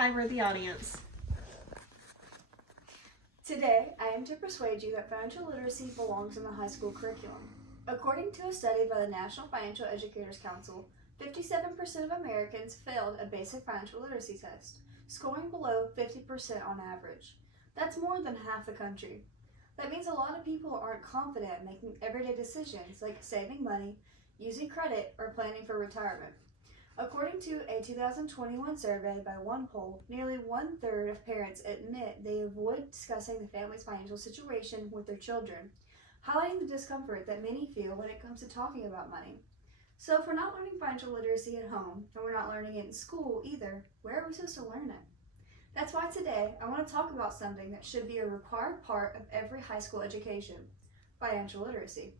Hi, we're the audience. Today, I am to persuade you that financial literacy belongs in the high school curriculum. According to a study by the National Financial Educators Council, 57% of Americans failed a basic financial literacy test, scoring below 50% on average. That's more than half the country. That means a lot of people aren't confident in making everyday decisions like saving money, using credit, or planning for retirement. According to a 2021 survey by OnePoll, nearly 1/3 of parents admit they avoid discussing the family's financial situation with their children, highlighting the discomfort that many feel when it comes to talking about money. So if we're not learning financial literacy at home, and we're not learning it in school either, where are we supposed to learn it? That's why today I want to talk about something that should be a required part of every high school education: financial literacy.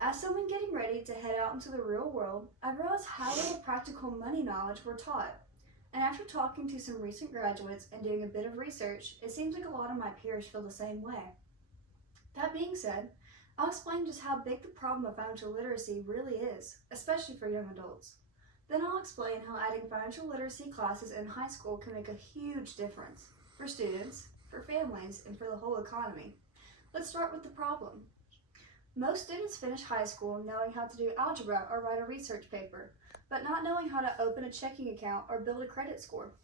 As someone getting ready to head out into the real world, I realized how little practical money knowledge we're taught. And after talking to some recent graduates and doing a bit of research, it seems like a lot of my peers feel the same way. That being said, I'll explain just how big the problem of financial literacy really is, especially for young adults. Then I'll explain how adding financial literacy classes in high school can make a huge difference for students, for families, and for the whole economy. Let's start with the problem. Most students finish high school knowing how to do algebra or write a research paper, but not knowing how to open a checking account or build a credit score.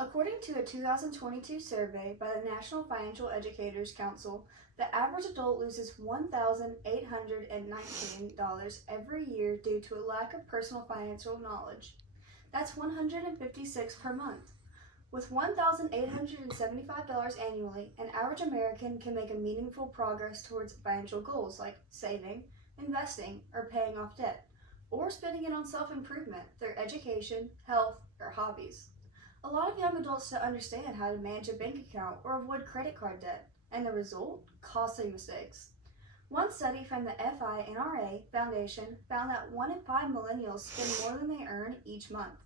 According to a 2022 survey by the National Financial Educators Council, the average adult loses $1,819 every year due to a lack of personal financial knowledge. That's $156 per month. With $1,875 annually, an average American can make a meaningful progress towards financial goals like saving, investing, or paying off debt, or spending it on self-improvement, their education, health, or hobbies. A lot of young adults don't understand how to manage a bank account or avoid credit card debt, and the result? Costly mistakes. One study from the FINRA Foundation found that 1 in 5 millennials spend more than they earn each month.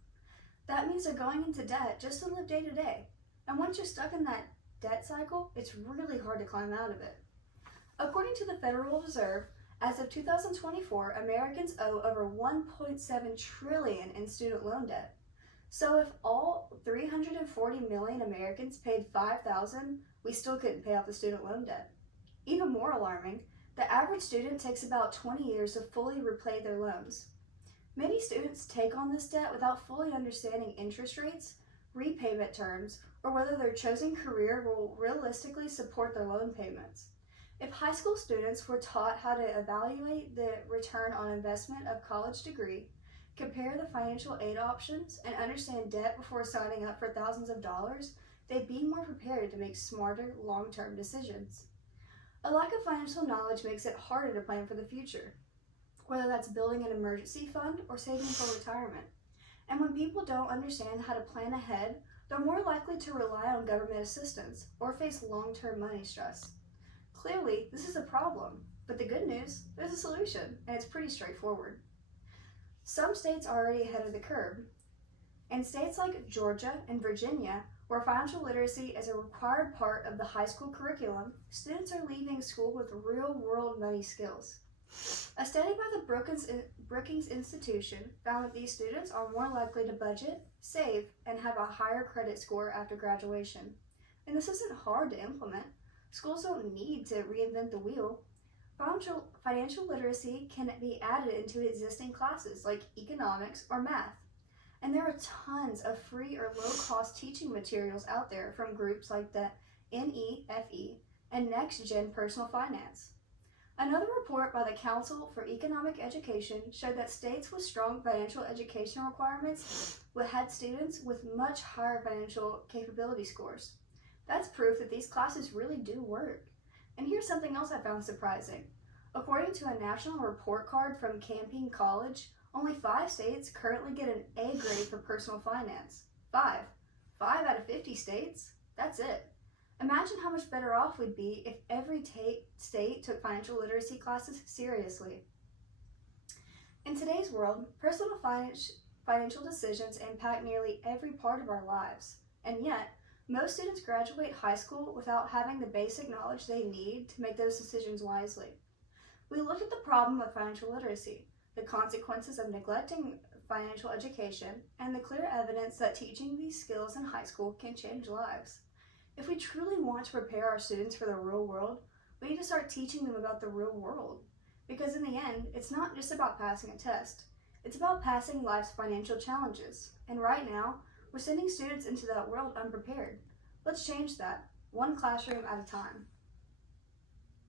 That means they're going into debt just to live day to day. And once you're stuck in that debt cycle, it's really hard to climb out of it. According to the Federal Reserve, as of 2024, Americans owe over $1.7 trillion in student loan debt. So if all 340 million Americans paid $5,000, we still couldn't pay off the student loan debt. Even more alarming, the average student takes about 20 years to fully repay their loans. Many students take on this debt without fully understanding interest rates, repayment terms, or whether their chosen career will realistically support their loan payments. If high school students were taught how to evaluate the return on investment of college degree, compare the financial aid options, and understand debt before signing up for thousands of dollars, they'd be more prepared to make smarter, long-term decisions. A lack of financial knowledge makes it harder to plan for the future, whether that's building an emergency fund or saving for retirement. And when people don't understand how to plan ahead, they're more likely to rely on government assistance or face long-term money stress. Clearly, this is a problem, but the good news, there's a solution, and it's pretty straightforward. Some states are already ahead of the curve. In states like Georgia and Virginia, where financial literacy is a required part of the high school curriculum, students are leaving school with real-world money skills. A study by the Brookings Institution found that these students are more likely to budget, save, and have a higher credit score after graduation. And this isn't hard to implement. Schools don't need to reinvent the wheel. Financial literacy can be added into existing classes like economics or math. And there are tons of free or low-cost teaching materials out there from groups like the NEFE and Next Gen Personal Finance. Another report by the Council for Economic Education showed that states with strong financial education requirements had students with much higher financial capability scores. That's proof that these classes really do work. And here's something else I found surprising. According to a national report card from Camping College, only 5 states currently get an A grade for personal finance. 5 out of 50 states? That's it. Imagine how much better off we'd be if every state took financial literacy classes seriously. In today's world, personal financial decisions impact nearly every part of our lives, and yet, most students graduate high school without having the basic knowledge they need to make those decisions wisely. We looked at the problem of financial literacy, the consequences of neglecting financial education and the clear evidence that teaching these skills in high school can change lives. If we truly want to prepare our students for the real world, we need to start teaching them about the real world. Because in the end, it's not just about passing a test. It's about passing life's financial challenges. And right now, we're sending students into that world unprepared. Let's change that, one classroom at a time.